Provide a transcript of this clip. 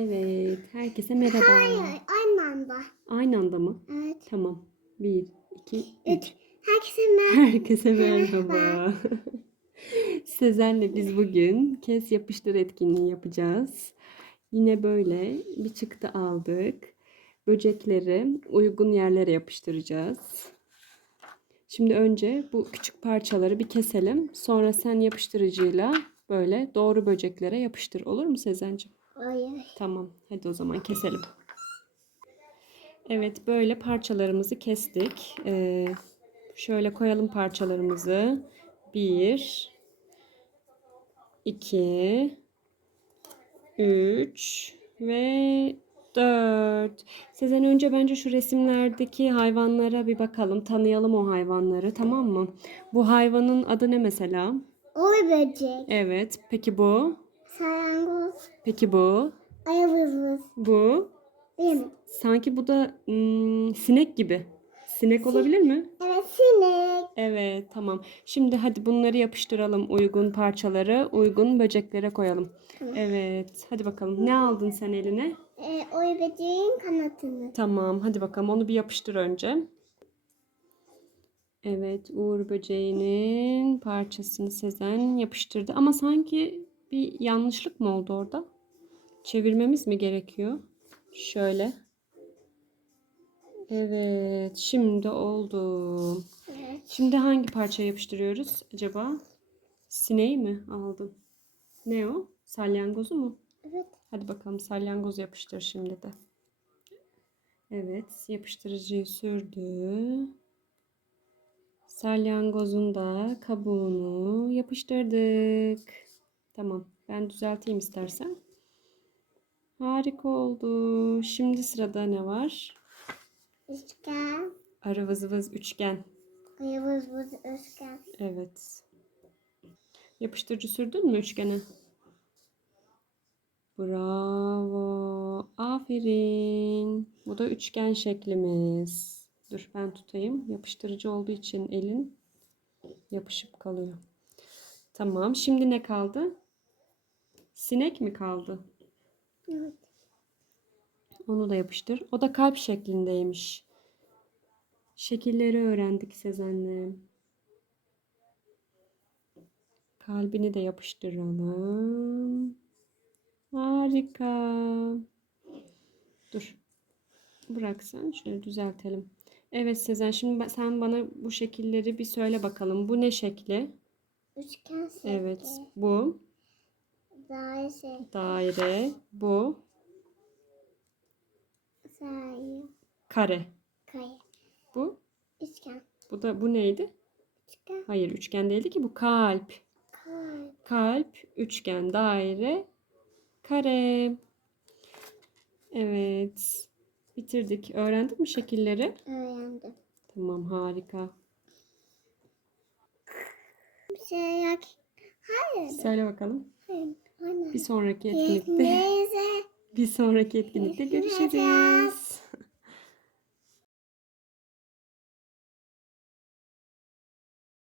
Evet, herkese merhaba. Hayır, aynı anda. Aynı anda mı? Evet. Tamam. Bir, iki, üç. Üç. Herkese merhaba. Herkese merhaba. Sezen'le biz bugün kes yapıştır etkinliği yapacağız. Yine böyle bir çıktı aldık. Böcekleri uygun yerlere yapıştıracağız. Şimdi önce bu küçük parçaları bir keselim. Sonra sen yapıştırıcıyla böyle doğru böceklere yapıştır. Olur mu Sezen'cim? Hayır. Tamam. Hadi o zaman keselim. Evet böyle parçalarımızı kestik. Ee, şöyle koyalım parçalarımızı. Bir, iki, üç ve dört. Sezen önce bence şu resimlerdeki hayvanlara bir bakalım. Tanıyalım o hayvanları tamam mı? Bu hayvanın adı ne mesela? Oy böcek. Evet. Peki bu? Peki bu? Ayavızvız. Bu? Mi? Sanki bu da hmm, sinek gibi. Sinek olabilir mi? Evet sinek. Evet, tamam. Şimdi hadi bunları yapıştıralım. Uygun parçaları uygun böceklere koyalım. Tamam. Evet, hadi bakalım. Ne aldın sen eline? Ee, oy böceğin kanatını. Tamam, hadi bakalım. Onu bir yapıştır önce. Evet, Uğur böceğinin parçasını Sezen yapıştırdı. Ama sanki bir yanlışlık mı oldu orada? Çevirmemiz mi gerekiyor? Şöyle. Evet, şimdi oldu. Evet. Şimdi hangi parçaya yapıştırıyoruz acaba? Sineği mi aldın? Ne o? Salyangozu mu? Evet. Hadi bakalım salyangozu yapıştır şimdi de. Evet, yapıştırıcıyı sürdü. Salyangozun da kabuğunu yapıştırdık. Tamam, ben düzelteyim istersen. Harika oldu. Şimdi sırada ne var? Üçgen. Arı vız vız üçgen. Ayavızvız üçgen. Evet. Yapıştırıcı sürdün mü üçgene? Bravo. Aferin. Bu da üçgen şeklimiz. Dur ben tutayım. Yapıştırıcı olduğu için elin yapışıp kalıyor. Tamam. Şimdi ne kaldı? Sinek mi kaldı? Evet. Onu da yapıştır. O da kalp şeklindeymiş. Şekilleri öğrendik Sezen'le. Kalbini de yapıştıralım. Harika. Dur. Bırak sen. Şöyle düzeltelim. Evet Sezen şimdi sen bana bu şekilleri bir söyle bakalım. Bu ne şekli? Üçgen şekli. Evet. Bu Daire daire. Bu Sayı. kare. Kare. Bu Üçgen. bu da bu neydi? Üçgen. Hayır üçgen değildi ki bu kalp. Kare. Kalp, üçgen, daire, kare. Evet. Bitirdik. Öğrendin mi şekilleri? Öğrendim. Tamam, harika. Bir şey yok. Hayır. Söyle bakalım. Bir sonraki etkinlikte, bir sonraki etkinlikte görüşürüz.